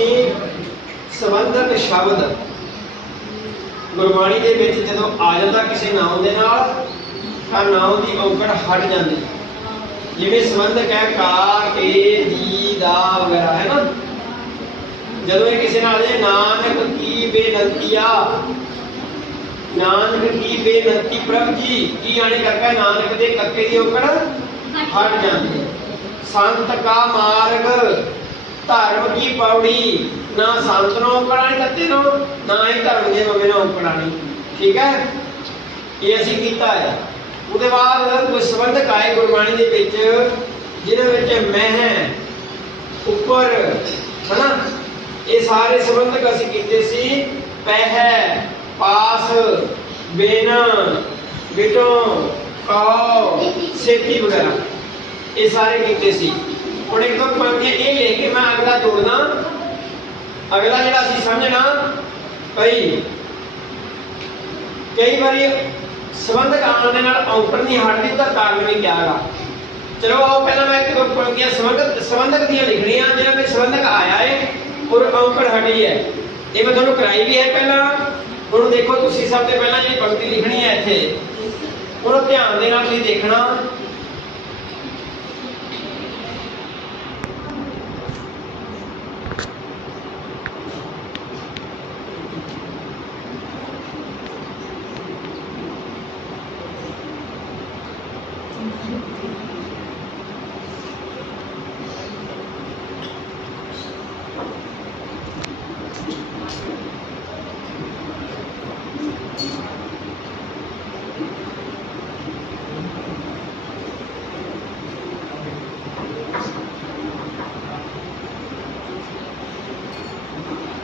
ਤੁਸੀਂ ਸੰਬੰਧਕ ਸ਼ਬਦ ਗੁਰਬਾਣੀ ਦੇ ਵਿੱਚ ਜਦੋਂ ਆ ਜਾਂਦਾ ਕਿਸੇ ਨਾਮ ਦੇ ਨਾਲ ਤਾਂ ਨਾਮ ਦੀ ਔਕੜ ਹਟ ਜਾਂਦੀ ਜਿਵੇਂ ਸੰਬੰਧਕ ਹੈ ਕਾ ਕੇ ਦੀ ਦਾ ਵਗੈਰਾ ਹੈ ਨਾ? ਜਦੋਂ ਇਹ ਕਿਸੇ ਨਾਲ ਜੇ ਨਾਨਕ ਕੀ ਬੇਨੰਤੀਆ ਨਾਨਕ ਕੀ ਬੇਨੰਤੀ ਪ੍ਰਭ ਜੀ ਕੀ ਆਣੇ ਕਰਕੇ ਨਾਨਕ ਦੇ ਕੱਕੇ ਦੀ ਔਕੜ ਹਟ ਜਾਂਦੀ ਸੰਤ ਕਾ ਮਾਰਗ ਧਰਮ ਕੀ ਪੌੜੀ ਨਾ ਸੰਤ ਨੂੰ ਔਕੜਾਣੀ ਕੱਤੇ ਨੂੰ, ਨਾ ਹੀ ਧਰਮ ਦੇ ਮਮੇ ਨੂੰ ਔਕੜਾਣੀ ਠੀਕ ਹੈ? ਇਹ ਅਸੀਂ ਕੀਤਾ ਹੈ। ਉਹਦੇ ਬਾਅਦ ਕੋਈ ਸੰਬੰਧਕ ਆਏ ਗੁਰਬਾਣੀ ਦੇ ਵਿੱਚ, ਜਿਹਦੇ ਵਿੱਚ ਮੈਂ ਹੈ, ਉੱਪਰ, ਹਨਾ? ਇਹ ਸਾਰੇ ਸੰਬੰਧਕ ਅਸੀਂ ਕੀਤੇ ਸੀ। ਪਹਿ ਪਾਸ, ਬਿਨ ਬਿਟੋ ਕਉ, ਸੇਤੀ ਵਗੈਰਾ। ਇਹ ਸਾਰੇ ਕੀਤੇ ਸੀ। ਹੁਣ ਇੱਕ ਦੋ ਪੰਕਤੀਆਂ ਇਹ ਲੈ ਕੇ ਮੈਂ ਅਗਲਾ ਜੋੜਨਾ ਅਗਲਾ ਜਿਹੜਾ ਅਸੀਂ ਸਮਝਣਾ ਕਈ ਕਈ ਵਾਰੀ ਸੰਬੰਧਕ ਆਉਣ ਦੇ ਨਾਲ ਔਂਕੜ ਨਹੀਂ ਹਟਦੀ ਤਾਂ ਕਾਰਨ ਵੀ ਕਿਆ ਹੈਗਾ ਚਲੋ ਆਓ, ਪਹਿਲਾਂ ਮੈਂ ਇੱਕ ਪੰਕਤੀਆਂ ਸੰਬੰਧਕ ਸੰਬੰਧਕ ਦੀਆਂ ਲਿਖਣੀਆਂ ਜਿਹੜਾ ਵਿੱਚ ਸੰਬੰਧਕ ਆਇਆ ਹੈ ਔਰ ਔਂਕੜ ਹਟੀ ਹੈ ਇਹ ਮੈਂ ਤੁਹਾਨੂੰ ਕਰਾਈ ਵੀ ਹੈ ਪਹਿਲਾਂ। ਹੁਣ ਦੇਖੋ ਤੁਸੀਂ ਸਭ ਤੋਂ ਪਹਿਲਾਂ ਜਿਹੜੀ ਪੰਕਤੀ ਲਿਖਣੀ ਹੈ ਇੱਥੇ। ਉਹਨੂੰ ਧਿਆਨ ਦੇ ਨਾਲ ਤੁਸੀਂ ਦੇਖਣਾ।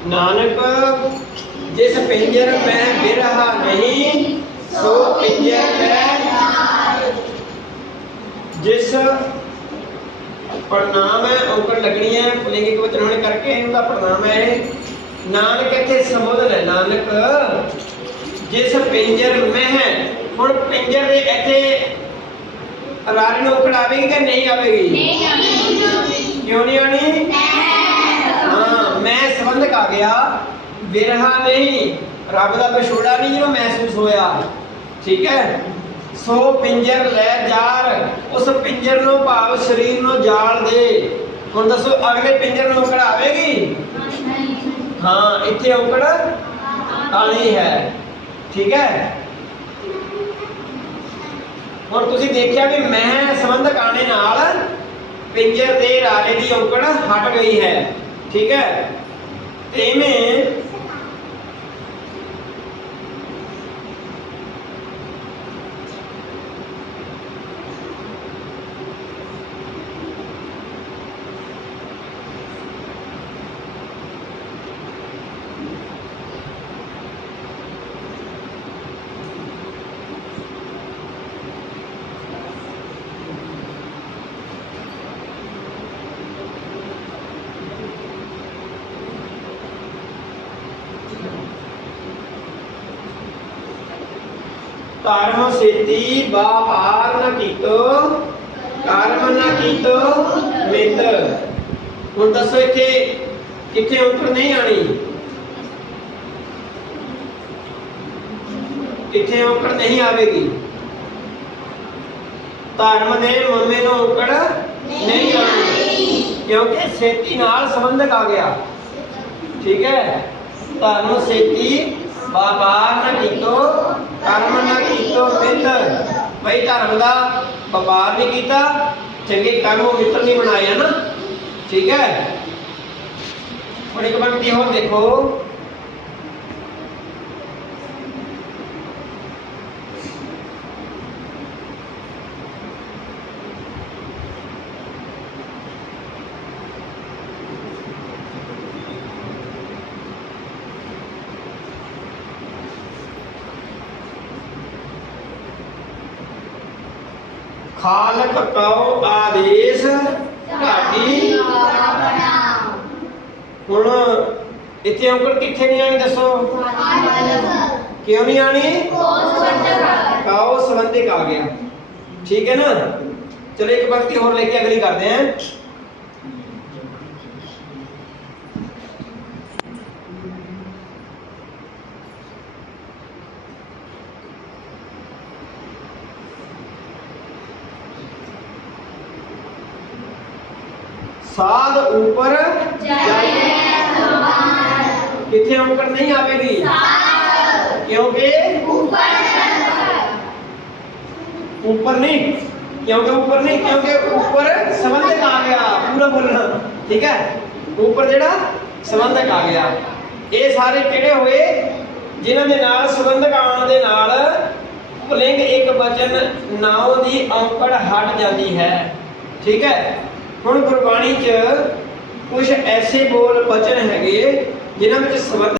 ਨਾਨਕ ਜਿਸ ਪਿੰਜਰ ਮੈਂ ਬਿਰਹਾ ਨਹੀਂ ਸੋ ਪਿੰਜਰ ਮੈਂ ਜਿਸ ਪ੍ਰਣਾਮ ਹੈ ਔਕੜ ਲੱਗਣੀ ਹੈ ਲਿੰਗਿਕ ਵਚਨ ਹੋਣੇ ਕਰਕੇ ਉਹਦਾ ਪ੍ਰਣਾਮ ਹੈ ਇਹ। ਨਾਨਕ ਇੱਥੇ ਸੰਬੋਧਨ ਹੈ ਨਾਨਕ। ਜਿਸ ਪਿੰਜਰ ਮੈਂ ਹੈ ਹੁਣ ਪਿੰਜਰ ਦੇ ਇੱਥੇ ਰਾਰੀ ਨੂੰ ਔਕੜ ਆਵੇਗੀ ਕਿ ਨਹੀਂ ਆਵੇਗੀ? ਕਿਉਂ ਨਹੀਂ ਆਣੀ ਹਾਂ ਮੈਂ ਸੰਬੰਧਕ ਆ ਗਿਆ। ਬਿਰਹਾ ਨਹੀਂ ਰੱਬ ਦਾ ਵਿਛੋੜਾ ਨਹੀਂ ਜਿਹਨੂੰ ਮਹਿਸੂਸ ਹੋਇਆ। ਠੀਕ ਹੈ? ਸੋ ਪਿੰਜਰ ਲੈ ਜਾਰ, ਉਸ ਪਿੰਜਰ ਨੂੰ ਭਾਵ ਸਰੀਰ ਨੂੰ ਜਾਲ ਦੇ। ਹੁਣ ਦੱਸੋ, ਅਗਲੇ ਪਿੰਜਰ ਨੂੰ ਔਕੜ ਆਵੇਗੀ? ਹਾਂ, ਇੱਥੇ ਔਕੜ ਆਣੀ ਹੈ। ਠੀਕ ਹੈ? ਹੁਣ ਤੁਸੀਂ ਦੇਖਿਆ ਵੀ ਮੈਂ ਸੰਬੰਧਕ ਆਣੇ ਨਾਲ ਪਿੰਜਰ ਦੇ ਰਾਰੇ ਦੀ ਔਕੜ ਹਟ ਗਈ ਹੈ। ਠੀਕ ਹੈ? ਤੇ ਇਵੇਂ ਕਰਮ ਸਿੱਧੀ ਬਾਹਰ ਨ ਕੀਤੋ ਕਰਮ ਨ ਕੀਤੋ ਮਿਤ ਹੁਣ ਦੱਸੋ ਇੱਥੇ ਕਿੱਥੇ ਔਂਕੜ ਨਹੀਂ ਆਣੀ ਕਿੱਥੇ ਔਂਕੜ ਨਹੀਂ ਆਵੇਗੀ ਧਰਮ ਦੇ ਮੰਮੇ ਨੂੰ ਔਂਕੜ ਨਹੀਂ ਆਣੀ ਕਿਉਂਕਿ ਸੇਤੀ ਨਾਲ ਸੰਬੰਧਕ ਆ ਗਿਆ ਠੀਕ ਹੈ ਧਰਮ ਸੇਤੀ ਵਪਾਰ ਨਾ ਕੀਤੋ ਕਰਮ ਨਾ ਕੀਤੋ ਮਿੱਤਰ ਬਈ ਧਰਮ ਦਾ ਵਪਾਰ ਨਹੀਂ ਕੀਤਾ, ਚੰਗੇ ਕਰਮ ਮਿੱਤਰ ਨਹੀਂ ਬਣਾਇਆ ਨਾ ਠੀਕ ਹੈ? ਹੁਣ ਇੱਕ ਬੰਦੀ ਹੋਰ ਦੇਖੋ। ਖਾਲਕ ਕਉ ਆਦੇਸ਼ ਘਾਟੀ ਹੁਣ ਇੱਥੇ ਔਂਕੜ ਕਿੱਥੇ ਨਹੀਂ ਆਣੀ ਦੱਸੋ? ਕਿਉਂ ਨਹੀਂ ਆਣੀ ਕਾਉ ਸੰਬੰਧਿਕ ਆ ਗਿਆ। ਠੀਕ ਹੈ ਨਾ? ਚਲੋ ਇੱਕ ਪੰਕਤੀ ਹੋਰ ਲੈ ਕੇ ਅਗਲੀ ਕਰਦੇ ਹਾਂ। ਸਾਧ ਉੱਪਰ ਜਾਈਏ ਕਿੱਥੇ ਔਂਕੜ ਨਹੀਂ ਆਵੇਗੀ? ਕਿਉਂਕਿ ਉੱਪਰ ਨਹੀਂ। ਕਿਉਂਕਿ ਉੱਪਰ ਨਹੀਂ ਕਿਉਂਕਿ ਉੱਪਰ ਸੰਬੰਧਕ ਆ ਗਿਆ ਪੂਰਾ ਬੋਲਣਾ। ਠੀਕ ਹੈ? ਉੱਪਰ ਜਿਹੜਾ ਸੰਬੰਧਕ ਆ ਗਿਆ। ਇਹ ਸਾਰੇ ਕਿਹੜੇ ਹੋਏ? ਜਿਨ੍ਹਾਂ ਦੇ ਨਾਲ ਸੰਬੰਧਕ ਆਉਣ ਦੇ ਨਾਲ ਪੁਲਿੰਗ ਇੱਕ ਵਚਨ ਨਾਉ ਦੀ ਔਂਕੜ ਹਟ ਜਾਂਦੀ ਹੈ। ਠੀਕ ਹੈ? ਹੁਣ ਗੁਰਬਾਣੀ 'ਚ ਕੁਝ ਐਸੇ ਬੋਲ ਬਚਨ ਹੈਗੇ ਜਿਨ੍ਹਾਂ ਵਿੱਚ ਸੰਬੰਧ